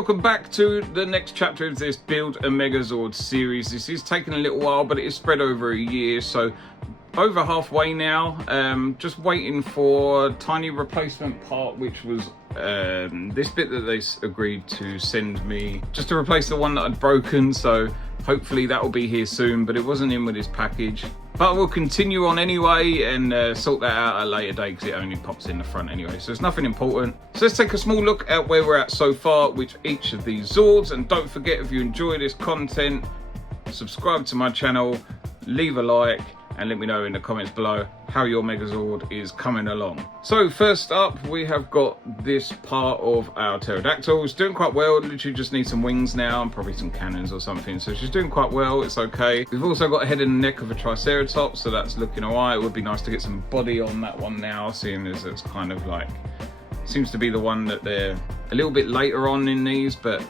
welcome back to the next chapter of this Build a Megazord series. This is taking a little while, but it is spread over a year, so over halfway now. Just waiting for a tiny replacement part, which was this bit that they agreed to send me just to replace the one that I'd broken, so hopefully that will be here soon, but it wasn't in with this package. But we'll continue on anyway and sort that out at a later date because it only pops in the front anyway, so it's nothing important. So let's take a small look at where we're at so far with each of these Zords, and don't forget, if you enjoy this content, subscribe to my channel, leave a like, and let me know in the comments below how your Megazord is coming along. So first up, we have got this part of our pterodactyl. It's doing quite well, literally just needs some wings now and probably some cannons or something. So she's doing quite well, it's okay. We've also got a head and neck of a Triceratops, so that's looking all right. It would be nice to get some body on that one now, seeing as it's kind of like, seems to be the one that they're a little bit later on in these, but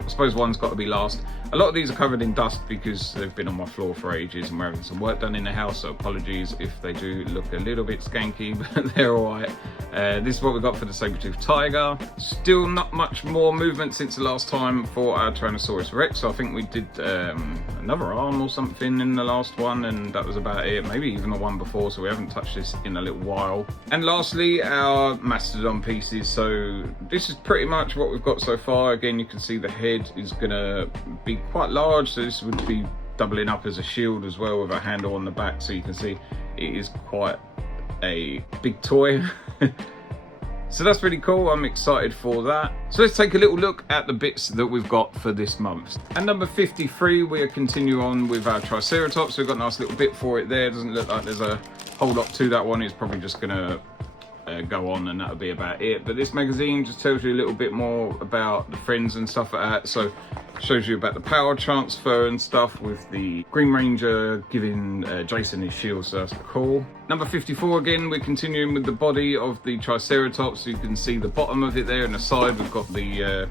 I suppose one's got to be last. A lot of these are covered in dust because they've been on my floor for ages and we're having some work done in the house, so apologies if they do look a little bit skanky, but they're alright. This is what we got for the Saber-tooth tiger. Still not much more movement since the last time for our Tyrannosaurus Rex, so I think we did another arm or something in the last one, and that was about it. Maybe even the one before, so we haven't touched this in a little while. And lastly, our Mastodon pieces. So this is pretty much what we've got so far. Again, you can see the head is gonna be quite large, so this would be doubling up as a shield as well with a handle on the back, so you can see it is quite a big toy. So that's really cool, I'm excited for that. So let's take a little look at the bits that we've got for this month. At number 53, we'll continue on with our Triceratops. So we've got a nice little bit for it there. Doesn't look like there's a whole lot to that one. It's probably just gonna go on and that'll be about it. But this magazine just tells you a little bit more about the friends and stuff like that. So shows you about the power transfer and stuff with the Green Ranger giving Jason his shield, so that's cool. Number 54, again, we're continuing with the body of the Triceratops. So you can see the bottom of it there, and the side we've got the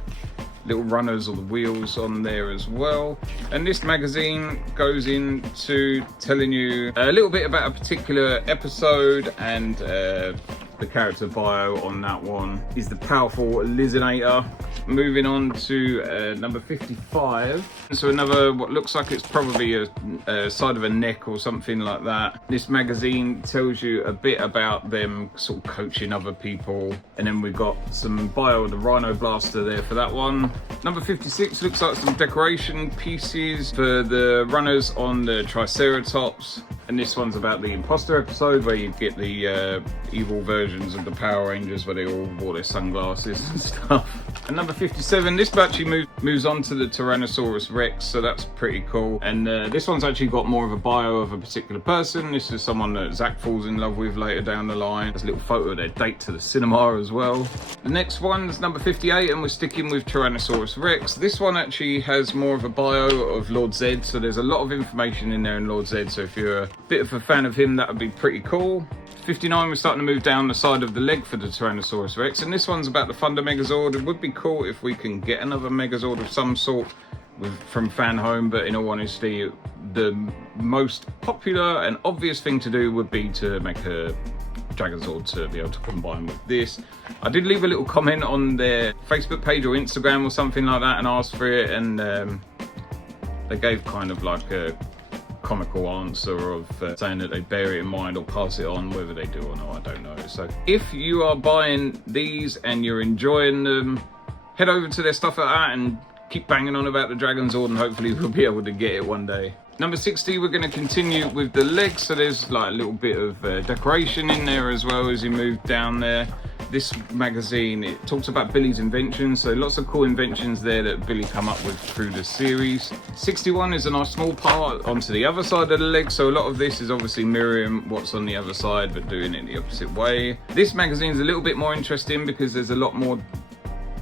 little runners or the wheels on there as well. And this magazine goes into telling you a little bit about a particular episode, and the character bio on that one is the powerful Lizinator. Moving on to number 55. So another, what looks like it's probably a side of a neck or something like that. This magazine tells you a bit about them sort of coaching other people. And then we've got some bio of the Rhino Blaster there for that one. Number 56 looks like some decoration pieces for the runners on the Triceratops. And this one's about the imposter episode where you get the evil versions of the Power Rangers where they all wore their sunglasses and stuff. And number 57, this actually moves on to the Tyrannosaurus Rex, so that's pretty cool. And this one's actually got more of a bio of a particular person. This is someone that Zach falls in love with later down the line. There's a little photo of their date to the cinema as well. The next one's number 58, and we're sticking with Tyrannosaurus Rex. This one actually has more of a bio of Lord Zed, so there's a lot of information in there in Lord Zed, so if you're a bit of a fan of him, that would be pretty cool. 59, we're starting to move down the side of the leg for the Tyrannosaurus Rex, and this one's about the Thunder Megazord. It would be cool if we can get another Megazord of some sort from Fanhome, but in all honesty, the most popular and obvious thing to do would be to make a Megazord to be able to combine with this. I did leave a little comment on their Facebook page or Instagram or something like that and asked for it, and they gave kind of like a comical answer of saying that they bear it in mind or pass it on. Whether they do or not, I don't know. So if you are buying these and you're enjoying them, head over to their stuff like that and keep banging on about the Dragonzord, and hopefully we'll be able to get it one day. Number 60, we're going to continue with the legs, so there's like a little bit of decoration in there as well as you move down there. This magazine, it talks about Billy's inventions, so lots of cool inventions there that Billy come up with through the series. 61 is a nice small part onto the other side of the leg, so a lot of this is obviously mirroring what's on the other side but doing it the opposite way. This magazine is a little bit more interesting because there's a lot more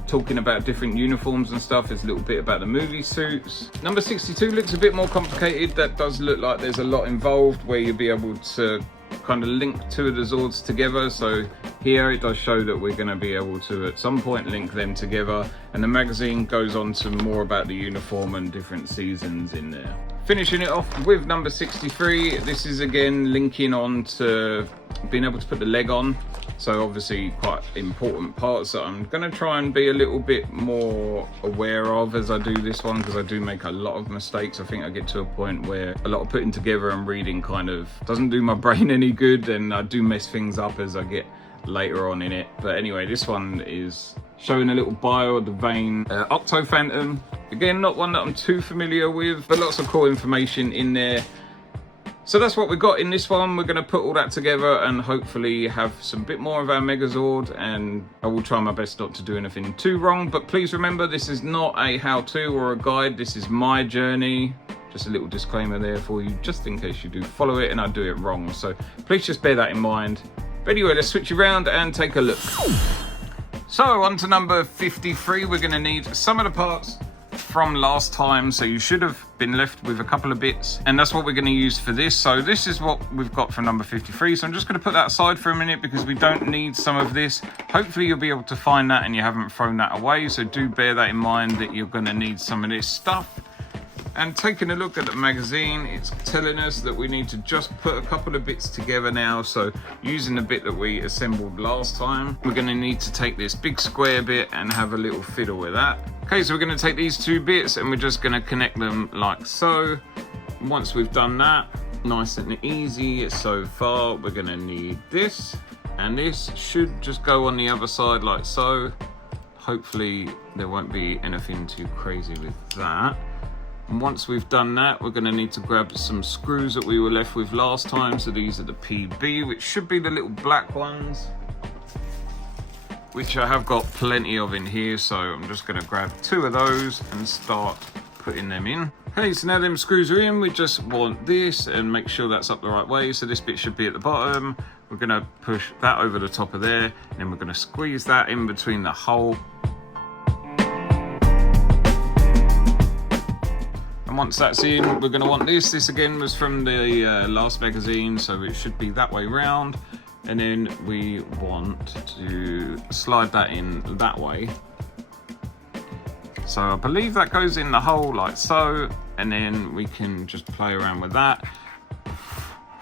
talking about different uniforms and stuff. There's a little bit about the movie suits. Number 62 looks a bit more complicated. That does look like there's a lot involved where you'll be able to kind of link two of the Zords together. So here it does show that we're going to be able to at some point link them together, and the magazine goes on to more about the uniform and different seasons in there. Finishing it off with number 63, this is again linking on to being able to put the leg on. So obviously quite important parts that I'm going to try and be a little bit more aware of as I do this one, because I do make a lot of mistakes. I think I get to a point where a lot of putting together and reading kind of doesn't do my brain any good, and I do mess things up as I get later on in it. But anyway, this one is showing a little bio of the Vane Octo Phantom. Again, not one that I'm too familiar with, but lots of cool information in there. So that's what we got in this one. We're going to put all that together and hopefully have some bit more of our Megazord, and I will try my best not to do anything too wrong. But please remember, this is not a how-to or a guide. This is my journey. Just a little disclaimer there for you, just in case you do follow it and I do it wrong. So please just bear that in mind. But anyway, let's switch around and take a look. So on to number 53. We're going to need some of the parts from last time, so you should have been left with a couple of bits, and that's what we're going to use for this. So this is what we've got from number 53, so I'm just going to put that aside for a minute because we don't need some of this. Hopefully you'll be able to find that and you haven't thrown that away, so do bear that in mind that you're going to need some of this stuff. And taking a look at the magazine, it's telling us that we need to just put a couple of bits together now. So using the bit that we assembled last time, we're going to need to take this big square bit and have a little fiddle with that. Okay, so we're going to take these two bits and we're just going to connect them like so. Once we've done that, nice and easy so far, we're going to need this, and this should just go on the other side like so. Hopefully there won't be anything too crazy with that. And once we've done that, we're going to need to grab some screws that we were left with last time. So these are the PB, which should be the little black ones, which I have got plenty of in here. So I'm just going to grab two of those and start putting them in. Okay, so now them screws are in, we just want this and make sure that's up the right way. So this bit should be at the bottom. We're going to push that over the top of there, and then we're going to squeeze that in between the hole. Once that's in, we're going to want this. This again was from the last magazine, so it should be that way round. And then we want to slide that in that way. So I believe that goes in the hole like so, and then we can just play around with that.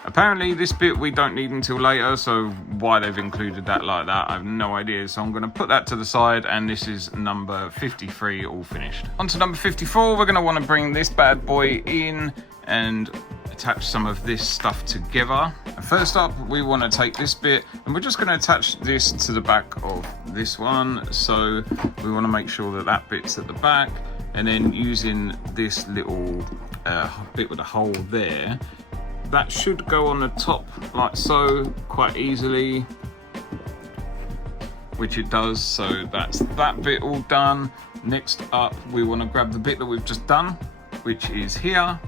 Apparently this bit we don't need until later, so why they've included that like that, I have no idea. So I'm going to put that to the side, and this is number 53 all finished. On to number 54, we're going to want to bring this bad boy in and attach some of this stuff together. First up, we want to take this bit and we're just going to attach this to the back of this one. So we want to make sure that that bit's at the back, and then using this little bit with a hole there, that should go on the top like so quite easily, which it does. So that's that bit all done. Next up, we want to grab the bit that we've just done, which is here.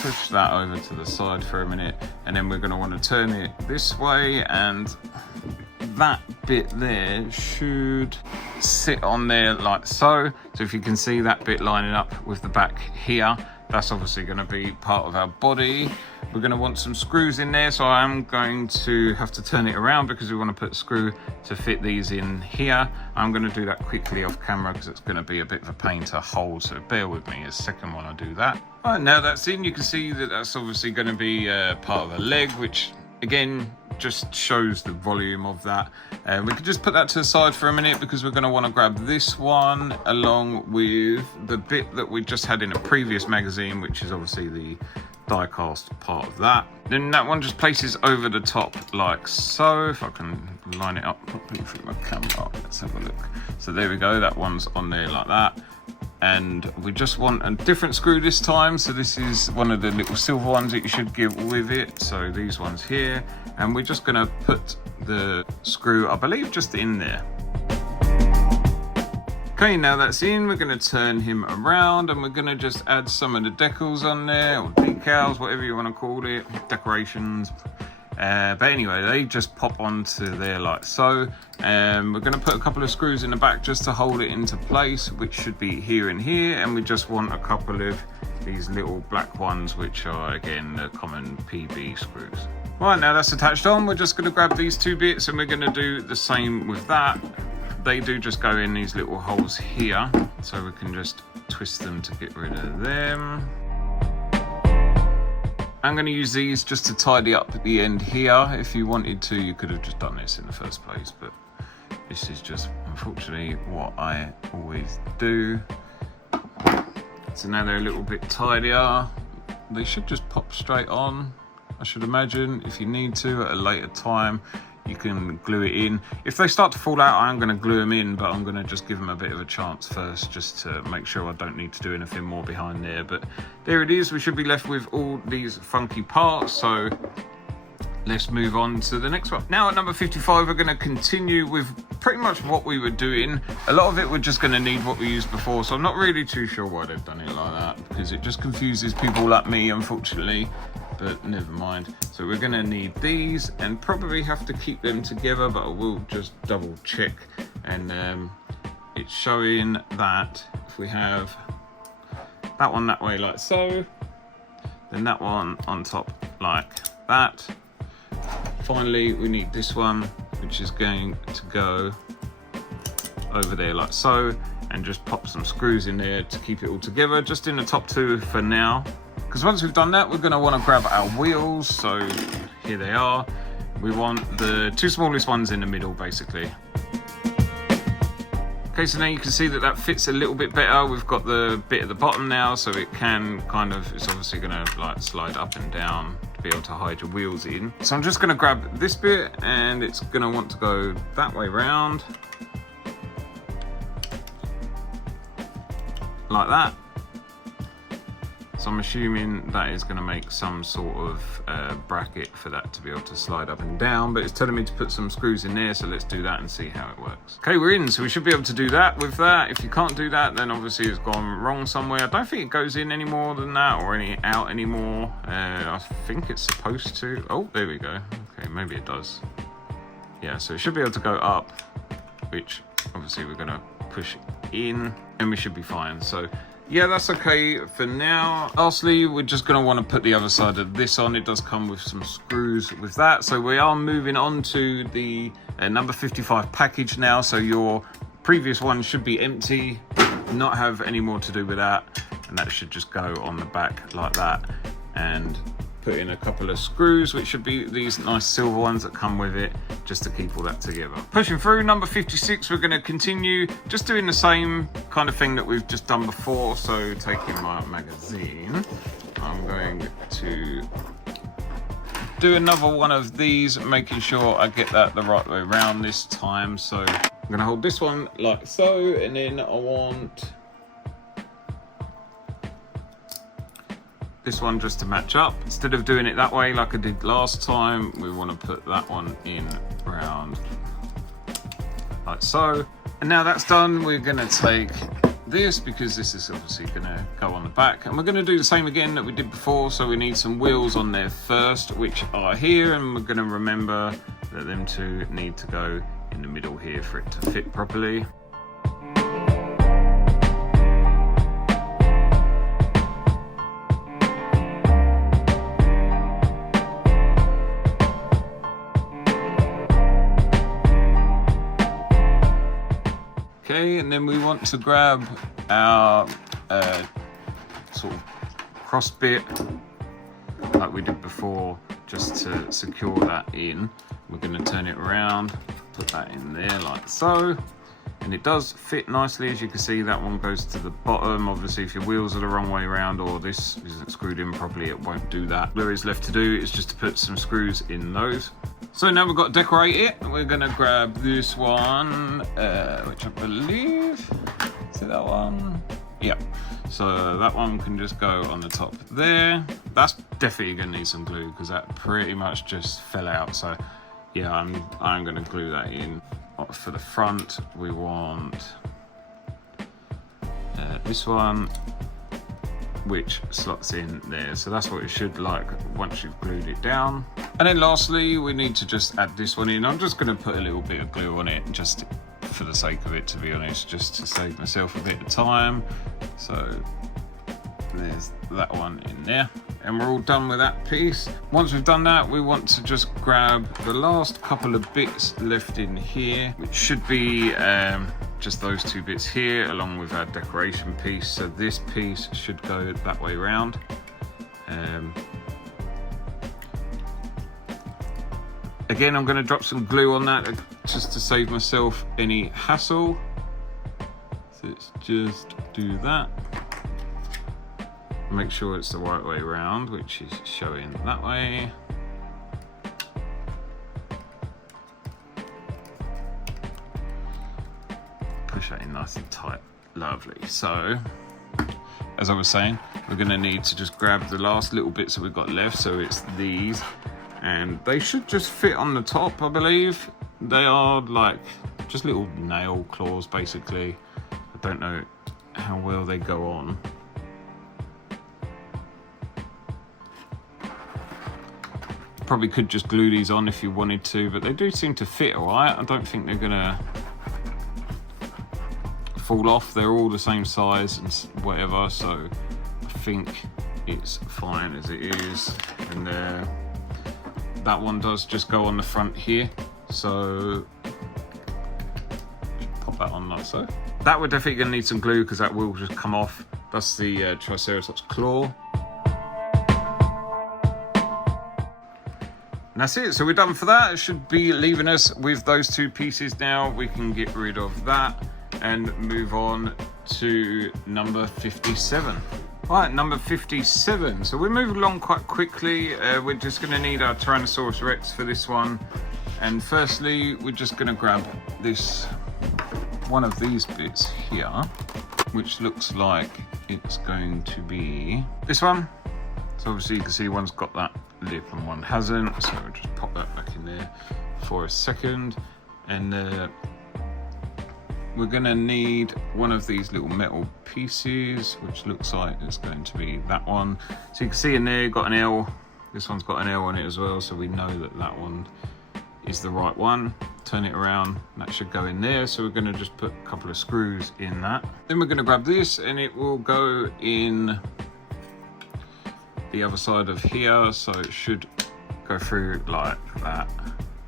Push that over to the side for a minute, and then we're going to want to turn it this way, and that bit there should sit on there like so. So if you can see that bit lining up with the back here, that's obviously going to be part of our body. We're going to want some screws in there, so I'm going to have to turn it around because we want to put a screw to fit these in here. I'm going to do that quickly off camera because it's going to be a bit of a pain to hold, so bear with me a second while I do that. All right, now that's in, you can see that that's obviously going to be part of a leg, which again just shows the volume of that. And we can just put that to the side for a minute because we're going to want to grab this one along with the bit that we just had in a previous magazine, which is obviously the die cast part of that. Then that one just places over the top like so. If I can line it up properly through my camera, let's have a look. So there we go, that one's on there like that. And we just want a different screw this time. So this is one of the little silver ones that you should get with it. So these ones here, and we're just going to put the screw, I believe, just in there. Okay, now that's in, we're going to turn him around and we're going to just add some of the decals on there, or decals, whatever you want to call it, decorations. But anyway, they just pop onto there like so. We're going to put a couple of screws in the back just to hold it into place, which should be here and here. And we just want a couple of these little black ones, which are again the common PB screws. Right, now that's attached on, we're just going to grab these two bits and we're going to do the same with that. They do just go in these little holes here, so we can just twist them to get rid of them. I'm going to use these just to tidy up at the end here. If you wanted to, you could have just done this in the first place, but this is just unfortunately what I always do. So now they're a little bit tidier. They should just pop straight on, I should imagine. If you need to at a later time, you can glue it in. If they start to fall out, I'm going to glue them in, but I'm going to just give them a bit of a chance first, just to make sure I don't need to do anything more behind there. But there it is. We should be left with all these funky parts. So let's move on to the next one. Now at number 55, we're going to continue with pretty much what we were doing. A lot of it we're just going to need what we used before, so I'm not really too sure why they've done it like that, because it just confuses people like me, unfortunately. But never mind. So we're going to need these and probably have to keep them together, but I will just double check. And it's showing that if we have that one that way like so, then that one on top like that. Finally, we need this one, which is going to go over there like so, and just pop some screws in there to keep it all together, just in the top two for now. Because once we've done that, we're going to want to grab our wheels. So here they are. We want the two smallest ones in the middle, basically. Okay, so now you can see that that fits a little bit better. We've got the bit at the bottom now, so it can kind of, it's obviously going to like slide up and down to be able to hide your wheels in. So I'm just going to grab this bit, and it's going to want to go that way round. Like that. So I'm assuming that is going to make some sort of bracket for that to be able to slide up and down, but it's telling me to put some screws in there, so let's do that and see how it works. Okay, we're in, so we should be able to do that with that. If you can't do that, then obviously it's gone wrong somewhere. I don't think it goes in any more than that or any out anymore. I think it's supposed to. Oh, there we go. Okay, maybe it does. Yeah, so it should be able to go up, which obviously we're going to push in, and we should be fine. So yeah, that's okay for now. Lastly, we're just going to want to put the other side of this on. It does come with some screws with that. So we are moving on to the number 55 package now. So your previous one should be empty, not have any more to do with that. And that should just go on the back like that. And put in a couple of screws, which should be these nice silver ones that come with it, just to keep all that together. Pushing through number 56, we're going to continue just doing the same kind of thing that we've just done before. So taking my magazine, I'm going to do another one of these, making sure I get that the right way around this time. So I'm going to hold this one like so, and then I want this one just to match up. Instead of doing it that way like I did last time, we want to put that one in round like so. And now that's done, we're going to take this, because this is obviously going to go on the back, and we're going to do the same again that we did before. So we need some wheels on there first, which are here, and we're going to remember that them two need to go in the middle here for it to fit properly. Okay, and then we want to grab our sort of cross bit like we did before, just to secure that in. We're going to turn it around, put that in there like so, and it does fit nicely. As you can see, that one goes to the bottom. Obviously, if your wheels are the wrong way around or this isn't screwed in properly, it won't do that. All there is left to do is just to put some screws in those. So now we've got to decorate it. We're going to grab this one, which I believe, is it that one? Yeah. So that one can just go on the top there. That's definitely going to need some glue, because that pretty much just fell out. So yeah, I'm going to glue that in. For the front, we want this one, which slots in there. So that's what it should like once you've glued it down. And then lastly, we need to just add this one in. I'm just going to put a little bit of glue on it, just for the sake of it, to be honest, just to save myself a bit of time. So there's that one in there, and we're all done with that piece. Once we've done that, we want to just grab the last couple of bits left in here, which should be just those two bits here, along with our decoration piece. So this piece should go that way around, Again, I'm going to drop some glue on that just to save myself any hassle. So let's just do that. Make sure it's the right way around, which is showing that way. Push that in nice and tight. Lovely. So, as I was saying, we're going to need to just grab the last little bits that we've got left. So it's these, and they should just fit on the top, I believe. They are like just little nail claws, basically. I don't know how well they go on. Probably could just glue these on if you wanted to, but they do seem to fit all right. I don't think they're gonna fall off. They're all the same size and whatever, so I think it's fine as it is. And that one does just go on the front here, so pop that on like so. That we're definitely gonna need some glue because that will just come off. That's the Triceratops claw. And that's it, so we're done for that. It should be leaving us with those two pieces now. We can get rid of that and move on to number 57. All right, number 57. So we're moving along quite quickly. We're just gonna need our Tyrannosaurus Rex for this one. And firstly, we're just gonna grab this, one of these bits here, which looks like it's going to be this one. So obviously you can see one's got that lip and one hasn't, so I'll just pop that back in there for a second. And we're gonna need one of these little metal pieces, which looks like it's going to be that one. So you can see in there, got an L. This one's got an L on it as well, so we know that that one is the right one. Turn it around, that should go in there. So we're gonna just put a couple of screws in that. Then we're gonna grab this and it will go in the other side of here, so it should go through like that.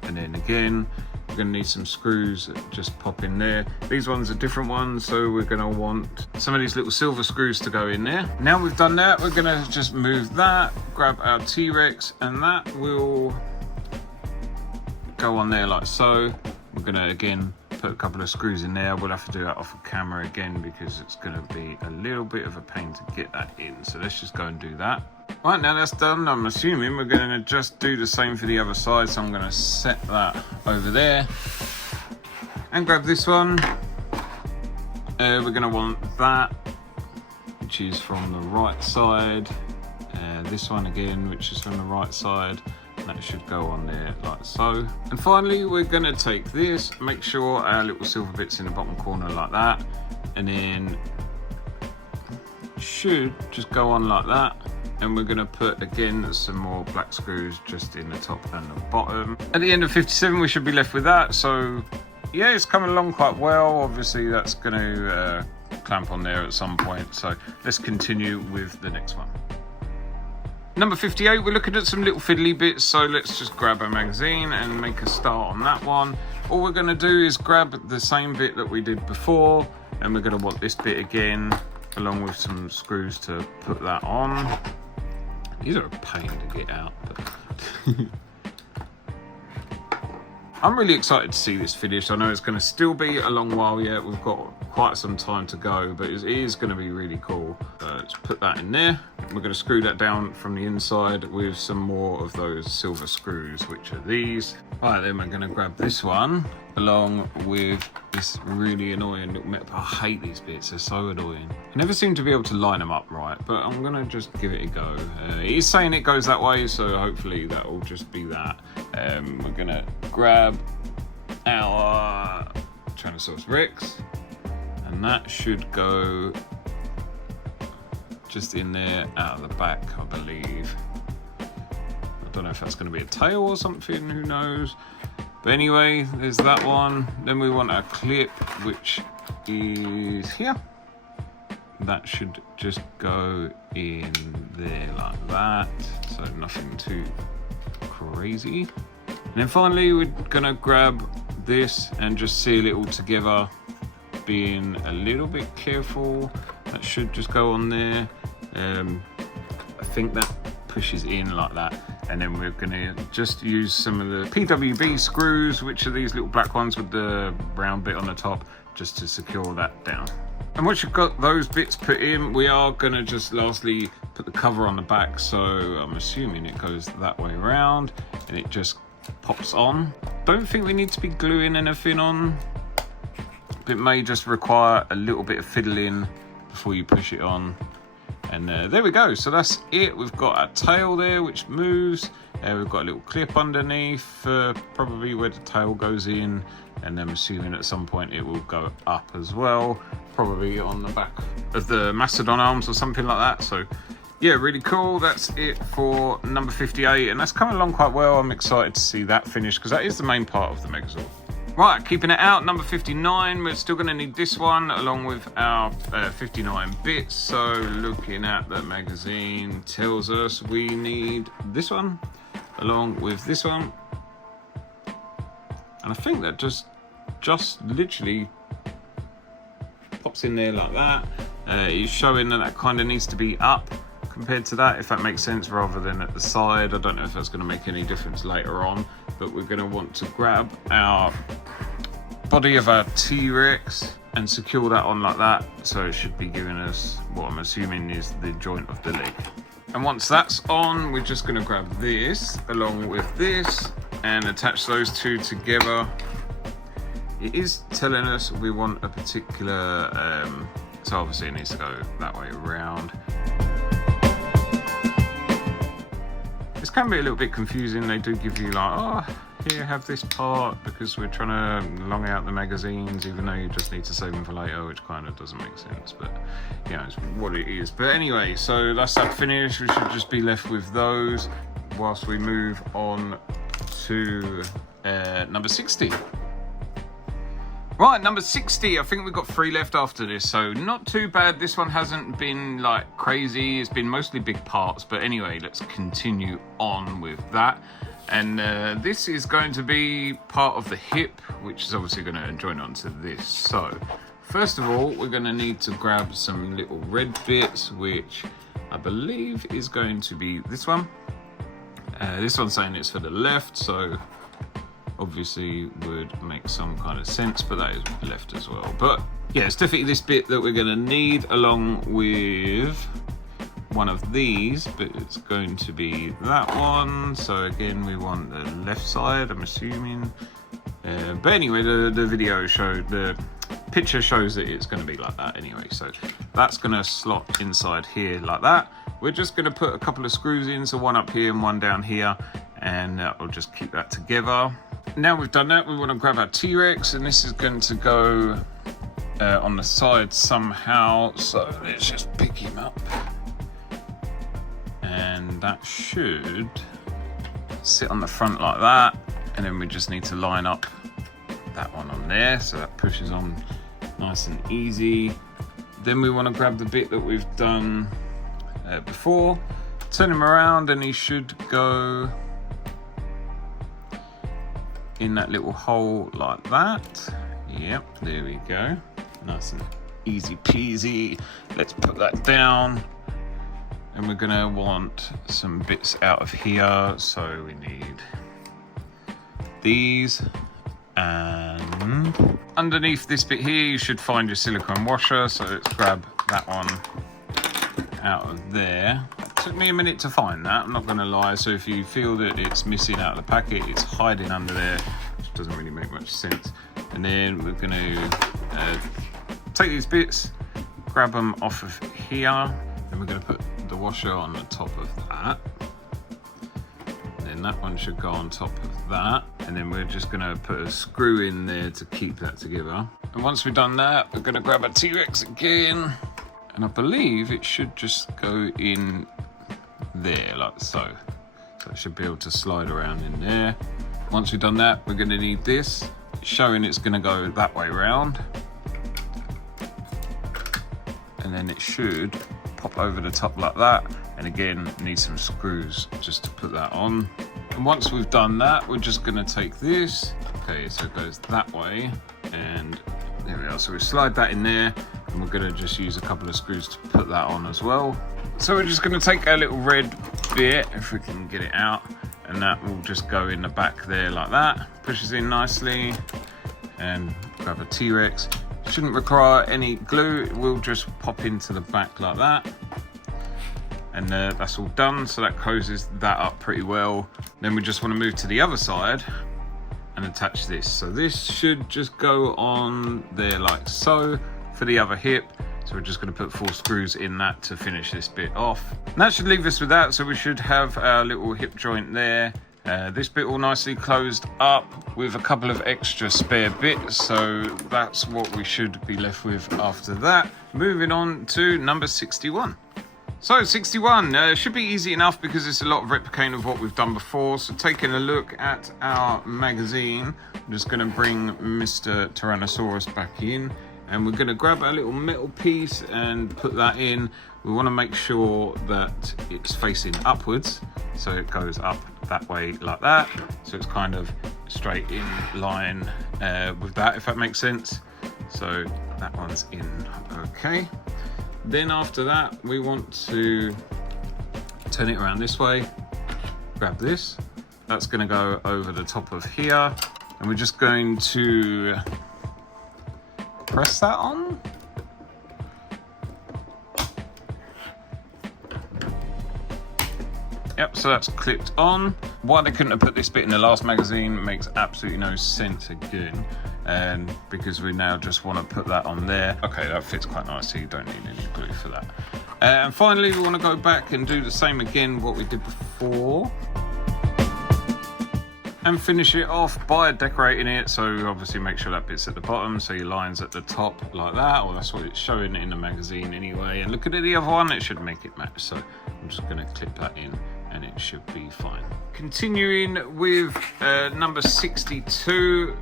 And then again, we're going to need some screws that just pop in there. These ones are different ones, so we're going to want some of these little silver screws to go in there. Now we've done that, we're going to just move that, grab our T-Rex, and that will go on there like so. We're going to again put a couple of screws in there. We'll have to do that off of camera again because it's going to be a little bit of a pain to get that in. So let's just go and do that. Right, now that's done, I'm assuming we're going to just do the same for the other side. So I'm going to set that over there and grab this one. We're going to want that, which is from the right side. This one again, which is from the right side. That should go on there like so. And finally, we're going to take this, make sure our little silver bit's in the bottom corner like that. And then should just go on like that. And we're going to put again some more black screws just in the top and the bottom. At the end of 57 we should be left with that. So yeah, it's coming along quite well. Obviously that's going to clamp on there at some point, so let's continue with the next one. Number 58, we're looking at some little fiddly bits, so let's just grab a magazine and make a start on that one. All we're going to do is grab the same bit that we did before, and we're going to want this bit again along with some screws to put that on. These are a pain to get out, but I'm really excited to see this finished. I know it's going to still be a long while yet. We've got quite some time to go, but it is going to be really cool. Let's put that in there. We're going to screw that down from the inside with some more of those silver screws, which are these. All right, then we're going to grab this one along with this really annoying little metal. I hate these bits, they're so annoying. I never seem to be able to line them up right, but I'm going to just give it a go. He's saying it goes that way, so hopefully that will just be that. We're going to grab our Tyrannosaurus Rex, and that should go just in there out of the back, I believe. I don't know if that's going to be a tail or something, who knows. But anyway, there's that one. Then we want a clip, which is here. That should just go in there like that, so nothing too crazy. And then finally, we're gonna grab this and just seal it all together, being a little bit careful. That should just go on there. I think that pushes in like that. And then we're gonna just use some of the PWB screws, which are these little black ones with the round bit on the top, just to secure that down. And once you've got those bits put in, we are gonna just lastly put the cover on the back. So I'm assuming it goes that way around and it just pops on. Don't think we need to be gluing anything on. It may just require a little bit of fiddling before you push it on. And there we go. So that's it. We've got our tail there, which moves. We've got a little clip underneath, probably where the tail goes in. And I'm assuming at some point it will go up as well, probably on the back of the Mastodon arms or something like that. So yeah, really cool. That's it for number 58, and that's coming along quite well. I'm excited to see that finished because that is the main part of the Megazord. Right, keeping it out, number 59, we're still going to need this one along with our 59 bits. So looking at the magazine tells us we need this one along with this one. And I think that just literally pops in there like that. It's showing that that kind of needs to be up compared to that, if that makes sense, rather than at the side. I don't know if that's going to make any difference later on, but we're going to want to grab our body of our T-Rex and secure that on like that. So it should be giving us what I'm assuming is the joint of the leg. And once that's on, we're just going to grab this along with this and attach those two together. It is telling us we want a particular, so obviously it needs to go that way around. This can be a little bit confusing. They do give you like, oh, here, have this part, because we're trying to long out the magazines, even though you just need to save them for later, which kind of doesn't make sense, but you know, it's what it is. But anyway, so that's that finished. We should just be left with those whilst we move on to number 60. Right, number 60, I think we've got 3 left after this, so not too bad. This one hasn't been like crazy, it's been mostly big parts, but anyway, let's continue on with that. And this is going to be part of the hip, which is obviously going to join onto this. So first of all, we're going to need to grab some little red bits, which I believe is going to be this one. This one's saying it's for the left, so obviously would make some kind of sense, but that is left as well. But yeah, it's definitely this bit that we're going to need along with one of these, but it's going to be that one. So again, we want the left side, I'm assuming. But anyway, the video showed, the picture shows that it's going to be like that anyway. So that's going to slot inside here like that. We're just going to put a couple of screws in, so one up here and one down here, and we'll just keep that together. Now we've done that, we want to grab our T-Rex, and this is going to go on the side somehow. So let's just pick him up. And that should sit on the front like that, and then we just need to line up that one on there, so that pushes on nice and easy. Then we want to grab the bit that we've done before, turn him around, and he should go in that little hole like that. Yep, there we go, nice and easy peasy. Let's put that down. And we're gonna want some bits out of here. So we need these, and underneath this bit here, you should find your silicone washer. So let's grab that one out of there. It took me a minute to find that, I'm not gonna lie. So if you feel that it's missing out of the packet, it's hiding under there, which doesn't really make much sense. And then we're gonna take these bits, grab them off of here, and we're gonna put the washer on the top of that, and then that one should go on top of that, and then we're just going to put a screw in there to keep that together. And once we've done that, we're going to grab a T-Rex again, and I believe it should just go in there like so. So it should be able to slide around in there. Once we've done that, we're going to need this, showing it's going to go that way around, and then it should pop over the top like that, and again need some screws just to put that on. And once we've done that, we're just going to take this, okay, so it goes that way, and there we are. So we slide that in there, and we're going to just use a couple of screws to put that on as well. So we're just going to take our little red bit, if we can get it out, and that will just go in the back there like that. Pushes in nicely, and grab a T-Rex. Shouldn't require any glue, it will just pop into the back like that. And that's all done, so that closes that up pretty well. Then we just want to move to the other side and attach this. So this should just go on there like so for the other hip. So we're just going to put 4 screws in that to finish this bit off. And that should leave us with that, so we should have our little hip joint there. This bit all nicely closed up with a couple of extra spare bits, so that's what we should be left with after that. Moving on to number 61. So 61 should be easy enough because it's a lot of replicating of what we've done before. So taking a look at our magazine, I'm just going to bring Mr. Tyrannosaurus back in, and we're going to grab our little metal piece and put that in. We want to make sure that it's facing upwards, so it goes up that way like that, so it's kind of straight in line with that, if that makes sense. So that one's in okay. Then after that, we want to turn it around this way, grab this, that's going to go over the top of here, and we're just going to press that on. Yep, so that's clipped on. Why they couldn't have put this bit in the last magazine makes absolutely no sense again. And because we now just want to put that on there. Okay, that fits quite nicely, you don't need any glue for that. And finally, we want to go back and do the same again, what we did before. And finish it off by decorating it. So obviously make sure that bit's at the bottom, so your line's at the top like that, or that's what it's showing in the magazine anyway. And looking at the other one, it should make it match. So I'm just going to clip that in and it should be fine. Continuing with number 62.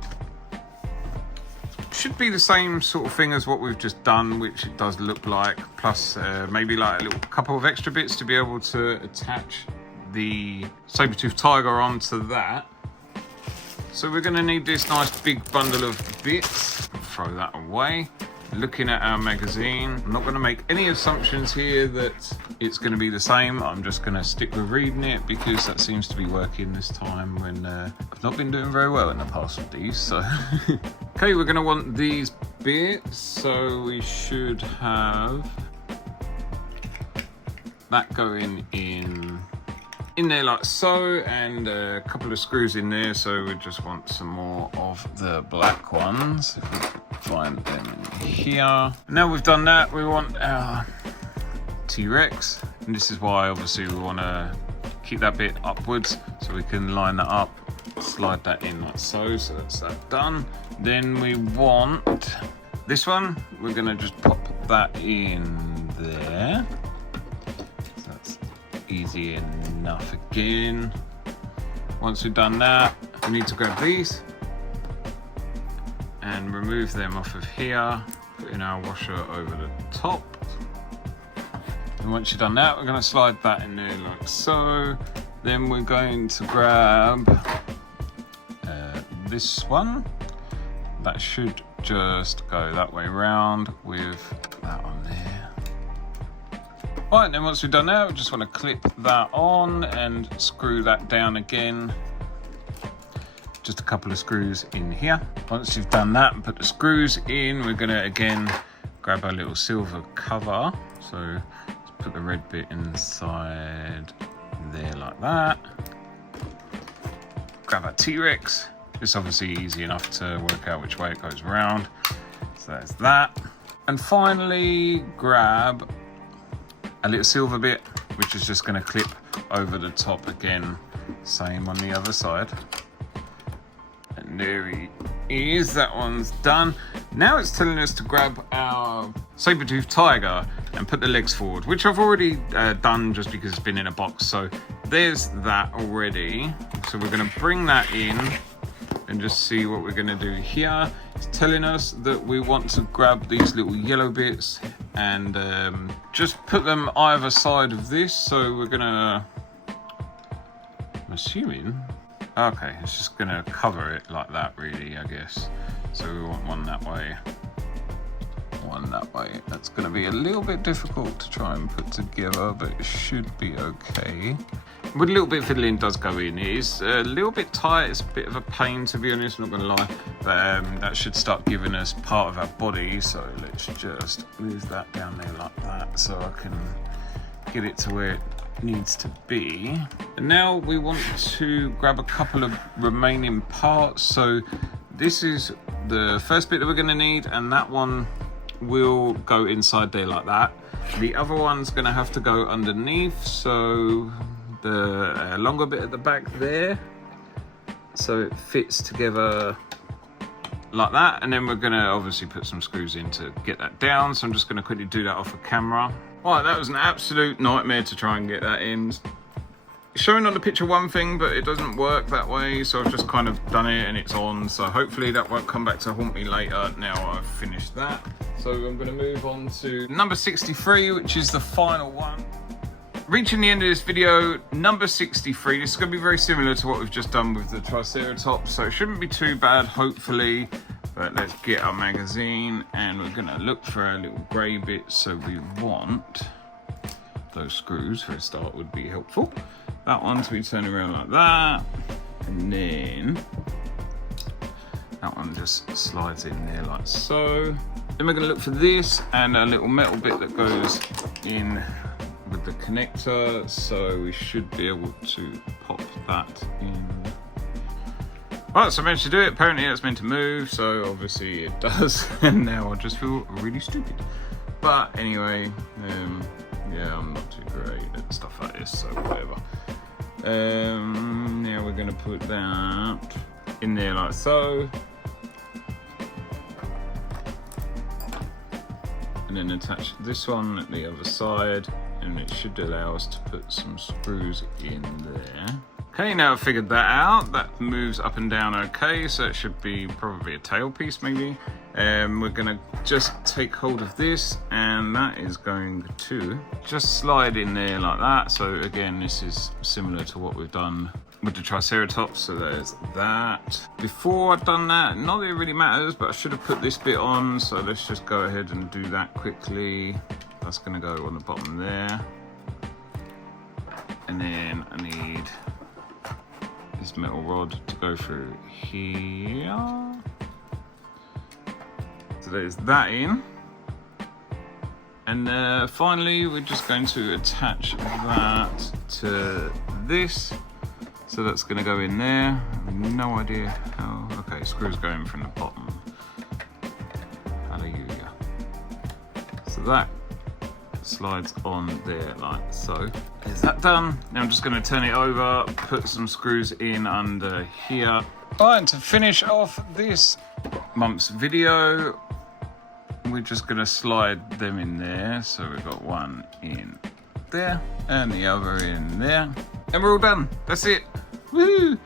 Should be the same sort of thing as what we've just done, which it does look like, plus maybe like a little couple of extra bits to be able to attach the saber-tooth tiger onto that. So we're going to need this nice big bundle of bits. Throw that away. Looking at our magazine, I'm not going to make any assumptions here that it's going to be the same. I'm just going to stick with reading it because that seems to be working this time when I've not been doing very well in the past with these. So okay, we're going to want these bits, so we should have that going in there like so, and a couple of screws in there. So we just want some more of the black ones, if we find them in here. Now we've done that, we want our T-Rex, and this is why obviously we want to keep that bit upwards, so we can line that up, slide that in like so. So that's that done. Then we want this one, we're going to just pop that in there. So that's easy enough again. Once we've done that, we need to grab these and remove them off of here, put in our washer over the top. And once you've done that, we're going to slide that in there like so. Then we're going to grab this one. That should just go that way around with that on there. Right, then once we've done that, we just want to clip that on and screw that down again. Just a couple of screws in here. Once you've done that and put the screws in, we're going to again grab our little silver cover. So let's put the red bit inside there like that. Grab our T-Rex. It's obviously easy enough to work out which way it goes around. So there's that. And finally, grab a little silver bit, which is just going to clip over the top again. Same on the other side. And there he is, that one's done. Now it's telling us to grab our saber-tooth tiger and put the legs forward, which I've already done just because it's been in a box. So there's that already. So we're going to bring that in and just see what we're going to do here. It's telling us that we want to grab these little yellow bits and just put them either side of this. So we're going to, I'm assuming, okay, it's just going to cover it like that really, I guess. So we want one that way, one that way. That's going to be a little bit difficult to try and put together, but it should be okay. With a little bit of fiddling does go in. It is a little bit tight, it's a bit of a pain to be honest, not going to lie. But that should start giving us part of our body, so let's just move that down there like that so I can get it to where it needs to be. And now we want to grab a couple of remaining parts. So this is the first bit that we're going to need, and that one will go inside there like that. The other one's going to have to go underneath, so the longer bit at the back there, so it fits together like that. And then we're going to obviously put some screws in to get that down, so I'm just going to quickly do that off of camera. Right, that was an absolute nightmare to try and get that in. It's showing on the picture one thing, but it doesn't work that way, so I've just kind of done it and it's on, so hopefully that won't come back to haunt me later now I've finished that. So I'm going to move on to number 63, which is the final one. Reaching the end of this video, number 63, this is going to be very similar to what we've just done with the Triceratops, so it shouldn't be too bad, hopefully. But let's get our magazine, and we're going to look for our little grey bits, so we want those screws for a start would be helpful. That one to be turned around like that, and then that one just slides in there like so. Then we're going to look for this and a little metal bit that goes in with the connector, so we should be able to pop that in. Right, so I managed to do it. Apparently it's meant to move, so obviously it does, and now I just feel really stupid. But anyway, yeah, I'm not too great at stuff like this, so whatever. Now we're going to put that in there like so. And then attach this one at the other side, and it should allow us to put some screws in there. Okay, now I've figured that out. That moves up and down okay, so it should be probably a tailpiece maybe. We're gonna just take hold of this, and that is going to just slide in there like that. So again, this is similar to what we've done with the Triceratops, so there's that. Before I've done that, not that it really matters, but I should have put this bit on, so let's just go ahead and do that quickly. That's gonna go on the bottom there. And then I need this metal rod to go through here. So there's that in. And finally, we're just going to attach that to this. So that's going to go in there. No idea how. Okay, screws going from the bottom. Hallelujah. So that slides on there like so. Is that done? Now I'm just going to turn it over, put some screws in under here. Right, and to finish off this month's video, we're just going to slide them in there. So we've got one in there and the other in there, and we're all done. That's it. Woo!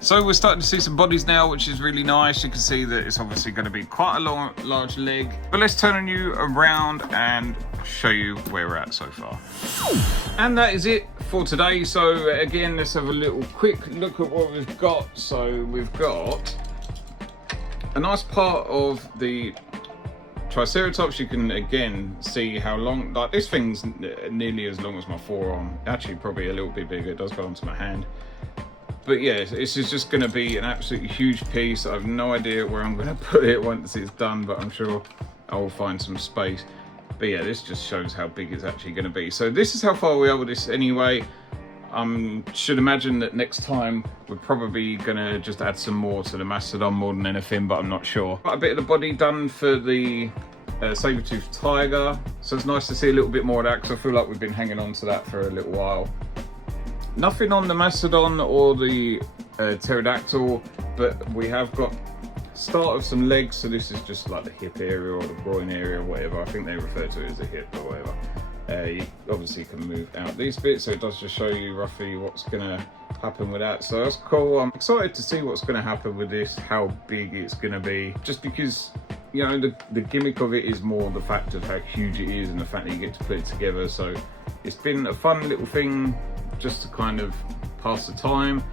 So we're starting to see some bodies now, which is really nice. You can see that it's obviously going to be quite a large leg. But let's turn you around and show you where we're at so far. And that is it for today. So again, let's have a little quick look at what we've got. So we've got a nice part of the Triceratops. You can again see how long, like this thing's nearly as long as my forearm. Actually, probably a little bit bigger. It does go onto my hand. But yeah, this is just going to be an absolutely huge piece. I have no idea where I'm going to put it once it's done, but I'm sure I'll find some space. But yeah, this just shows how big it's actually going to be. So this is how far we are with this anyway. Should imagine that next time we're probably going to just add some more to the Mastodon more than anything, but I'm not sure. Quite a bit of the body done for the Saber-tooth tiger. So it's nice to see a little bit more of that, because I feel like we've been hanging on to that for a little while. Nothing on the Mastodon or the pterodactyl, but we have got start of some legs. So this is just like the hip area or the groin area or whatever. I think they refer to it as a hip or whatever. You obviously can move out these bits, so it does just show you roughly what's going to happen with that. So that's cool. I'm excited to see what's going to happen with this, how big it's going to be, just because, you know, the gimmick of it is more the fact of how huge it is and the fact that you get to put it together. So it's been a fun little thing just to kind of pass the time.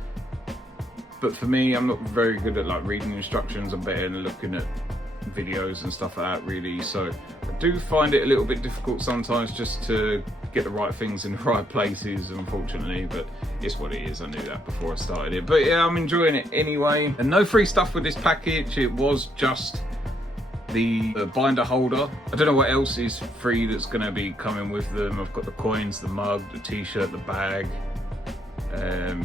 But for me, I'm not very good at like reading instructions. I'm better than looking at videos and stuff like that really, so I do find it a little bit difficult sometimes just to get the right things in the right places, unfortunately, but it's what it is. I knew that before I started it, but yeah, I'm enjoying it anyway. And no free stuff with this package, it was just the binder holder. I don't know what else is free that's going to be coming with them. I've got the coins, the mug, the t-shirt, the bag.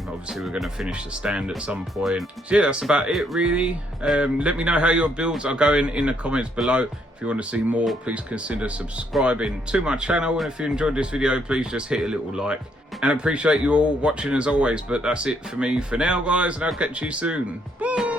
Obviously we're going to finish the stand at some point. So yeah, that's about it really. Let me know how your builds are going in the comments below. If you want to see more, please consider subscribing to my channel, and if you enjoyed this video, please just hit a little like, and I appreciate you all watching as always. But that's it for me for now, guys, and I'll catch you soon. Bye.